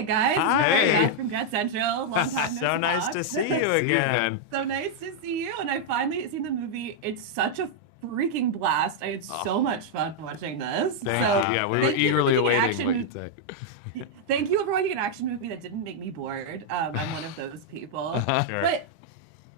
Hi, guys. Hi. Back from Get Central. Long time no So nice talk. to see you again. So nice to see you. And I finally seen the movie. It's such a freaking blast. I had so much fun watching this. Thank you. Yeah, we were thank you for eagerly making an awaiting action what you'd say. Thank you for making an action movie that didn't make me bored. I'm one of those people. Sure. But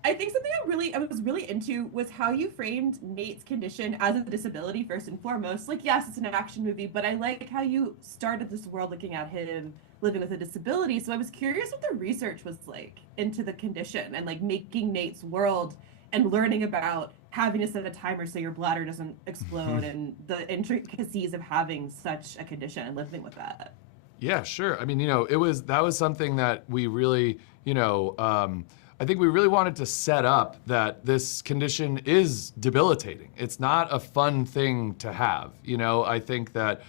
I think something I was really into was how you framed Nate's condition as a disability first and foremost. Like, yes, it's an action movie, but I like how you started this world looking at him living with a disability. So I was curious what the research was like into the condition and like making Nate's world and learning about having to set a timer so your bladder doesn't explode and the intricacies of having such a condition and living with that. Yeah, sure. I mean, that was something that we really, I think we really wanted to set up that this condition is debilitating. It's not a fun thing to have. I think that,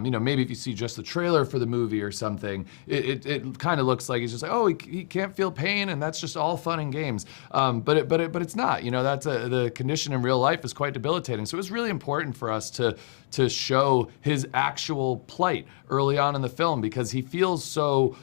maybe if you see just the trailer for the movie or something, it kind of looks like he's just like, oh, he can't feel pain, and that's just all fun and games. But it's not. The condition in real life is quite debilitating. So it was really important for us to show his actual plight early on in the film because he feels so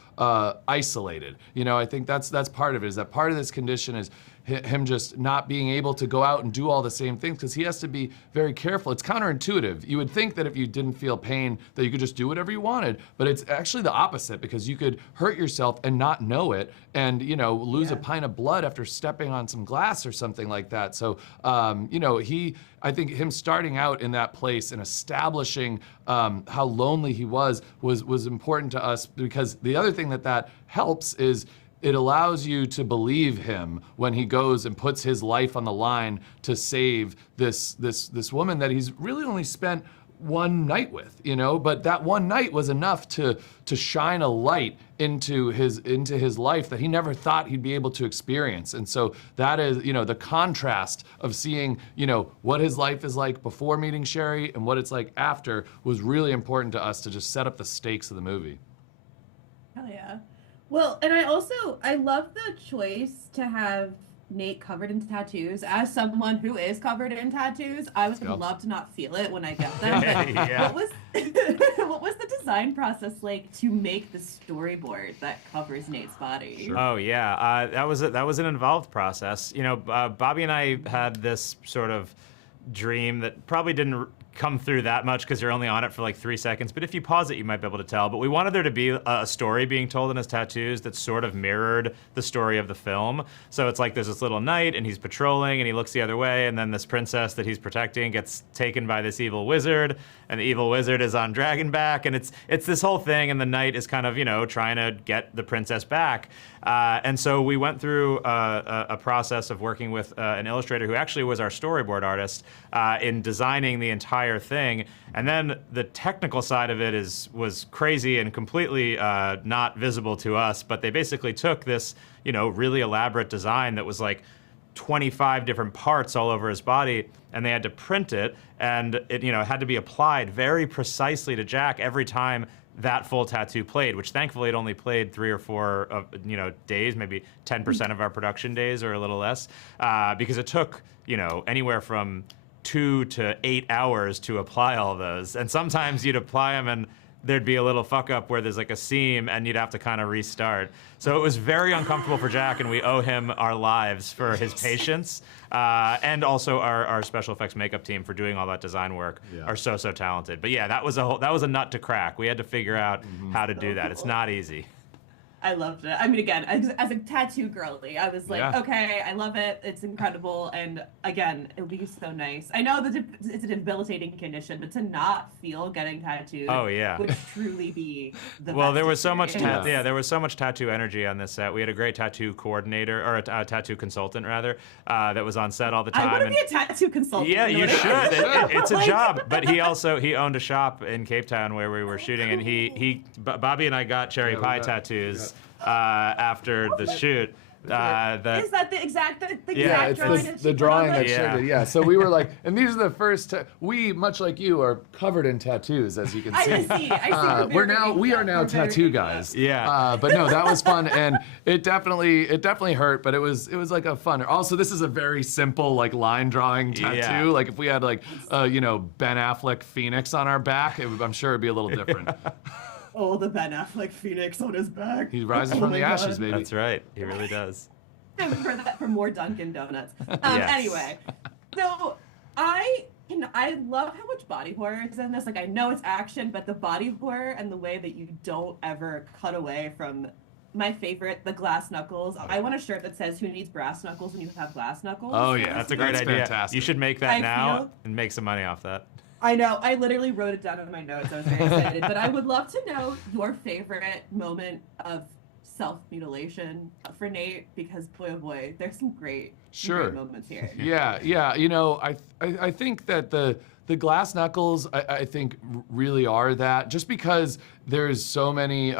isolated. I think that's part of it, is that part of this condition is him just not being able to go out and do all the same things because he has to be very careful. It's counterintuitive. You would think that if you didn't feel pain that you could just do whatever you wanted, but it's actually the opposite because you could hurt yourself and not know it and, lose a pint of blood after stepping on some glass or something like that. So, I think him starting out in that place and establishing how lonely he was important to us because the other thing that helps is it allows you to believe him when he goes and puts his life on the line to save this woman that he's really only spent one night with, but that one night was enough to shine a light into his life that he never thought he'd be able to experience. And so that is, the contrast of seeing, what his life is like before meeting Sherry and what it's like after was really important to us to just set up the stakes of the movie. Hell yeah. Well, and I love the choice to have Nate covered in tattoos. As someone who is covered in tattoos, I was gonna love to not feel it when I get them. But Yeah. what was the design process like to make the storyboard that covers Nate's body? Sure. Oh yeah, that was an involved process. Bobby and I had this sort of dream that probably didn't come through that much because you're only on it for like 3 seconds, but if you pause it you might be able to tell. But we wanted there to be a story being told in his tattoos that sort of mirrored the story of the film. So it's like there's this little knight and he's patrolling and he looks the other way, and then this princess that he's protecting gets taken by this evil wizard, and the evil wizard is on dragonback, and it's this whole thing, and the knight is kind of trying to get the princess back. And so we went through a process of working with an illustrator who actually was our storyboard artist in designing the entire thing. And then the technical side of it was crazy and completely not visible to us, but they basically took this really elaborate design that was like 25 different parts all over his body, and they had to print it, and it had to be applied very precisely to Jack every time that full tattoo played, which thankfully it only played 3 or 4 days, maybe 10% of our production days or a little less, because it took anywhere from 2 to 8 hours to apply all those. And sometimes you'd apply them and there'd be a little fuck up where there's like a seam and you'd have to kind of restart. So it was very uncomfortable for Jack, and we owe him our lives for his patience. And also our special effects makeup team for doing all that design work are so talented. But yeah, that was a nut to crack. We had to figure out how to do that. It's not easy. I loved it. I mean, again, as a tattoo girly, I was like, okay, I love it. It's incredible. And again, it would be so nice. I know that it's a debilitating condition, but to not feel getting tattooed would truly be the best there was so much experience. there was so much tattoo energy on this set. We had a great tattoo coordinator, or a tattoo consultant rather, that was on set all the time. I want to be a tattoo consultant. Yeah, you should. It's a Like- job. But he owned a shop in Cape Town where we were shooting, and Bobby and I got cherry pie tattoos after the shoot. Is that the exact Yeah, exact drawing? it's the drawing that Yeah. she did. Yeah, so we were like, and these are the first. We, much like you, are covered in tattoos, as you can see. I see. We are now tattoo guys. Yeah. But no, that was fun, and it definitely hurt, but it was like a fun. Also, this is a very simple like line drawing tattoo. Yeah. Like if we had like Ben Affleck Phoenix on our back, I'm sure it'd be a little different. Oh, the Ben Affleck Phoenix on his back. He rises Oh from my the ashes, God. baby. That's right. He really does. for more Dunkin' Donuts. Yes. Anyway, so I love how much body horror is in this. Like, I know it's action, but the body horror and the way that you don't ever cut away from my favorite, the glass knuckles. I want a shirt that says "Who needs brass knuckles when you have glass knuckles?" Oh yeah, That's a great idea. fantastic. You should make that I now feel- and make some money off that. I know. I literally wrote it down in my notes. I was very excited. But I would love to know your favorite moment of self-mutilation for Nate, because boy, oh boy, there's some great moments here. Yeah. You know, I think that the glass knuckles, I think really are that, just because there's so many,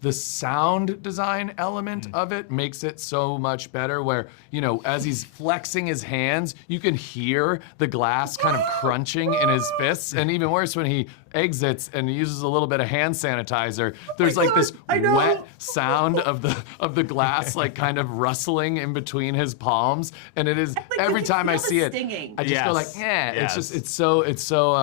the sound design element of it makes it so much better, where, you know, as he's flexing his hands, you can hear the glass kind of crunching in his fists. And even worse, when he exits and uses a little bit of hand sanitizer, there's like this wet sound of the glass like kind of rustling in between his palms. And it is, Like, every you time I feel the see it, stinging. I just go like, Yes. yeah. Yes. It's so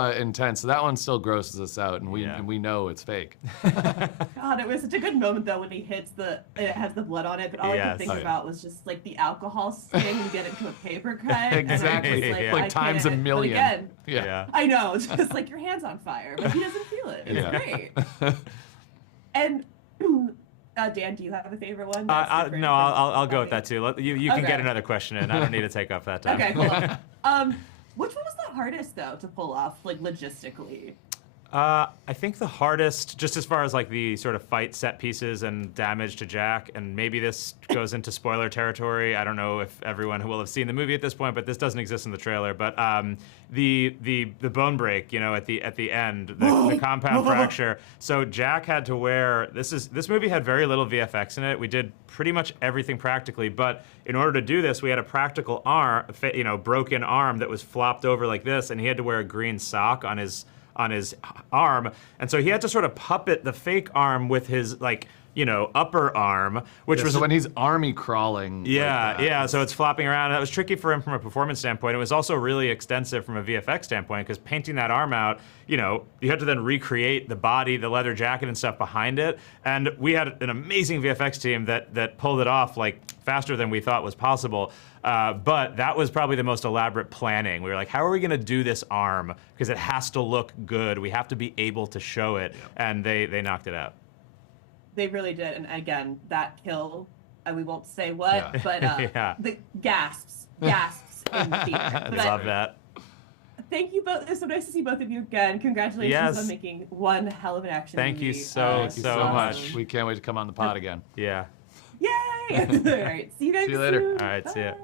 intense. So that one still grosses us out, and Yeah. we know it's fake. God, it was such a good moment though when he hits it has the blood on it, but all I Yes. could think Oh, yeah. about was just like the alcohol sting and you get into a paper cut. And I'm Exactly. just Yeah. Like I times a can't. But million. again, Yeah. I know, it's just like your hand's on fire, but he doesn't feel it. It's Yeah. great. And Dan, do you have a favorite one? No, I'll go with Okay. that too. You can Okay. get another question in. I don't need to take up that time. Okay, cool. Which one was the hardest though to pull off, like logistically? I think the hardest, just as far as like the sort of fight set pieces and damage to Jack, and maybe this goes into spoiler territory. I don't know if everyone will have seen the movie at this point, but this doesn't exist in the trailer. But the bone break, you know, at the end, the compound fracture. So Jack had to wear this movie had very little VFX in it. We did pretty much everything practically, but in order to do this, we had a practical arm, you know, broken arm that was flopped over like this, and he had to wear a green sock on his arm, and so he had to sort of puppet the fake arm with his, like, you know, upper arm, which was so when he's army crawling. yeah, like that. yeah. So it's flopping around. That was tricky for him from a performance standpoint. It was also really extensive from a VFX standpoint, because painting that arm out, you know, you had to then recreate the body, the leather jacket and stuff behind it. And we had an amazing VFX team that pulled it off like faster than we thought was possible. But that was probably the most elaborate planning. We were like, how are we going to do this arm? Because it has to look good. We have to be able to show it. And they knocked it out. They really did, and again, that kill, we won't say what, Yeah. but Yeah. the gasps in the theater. But Love that. Thank you both. It's so nice to see both of you again. Congratulations Yes. on making one hell of an action Thank you movie. so, Thank you so much. We can't wait to come on the pod again. Yeah. Yay! All right, see you guys See you later. soon. All right, see ya. Bye.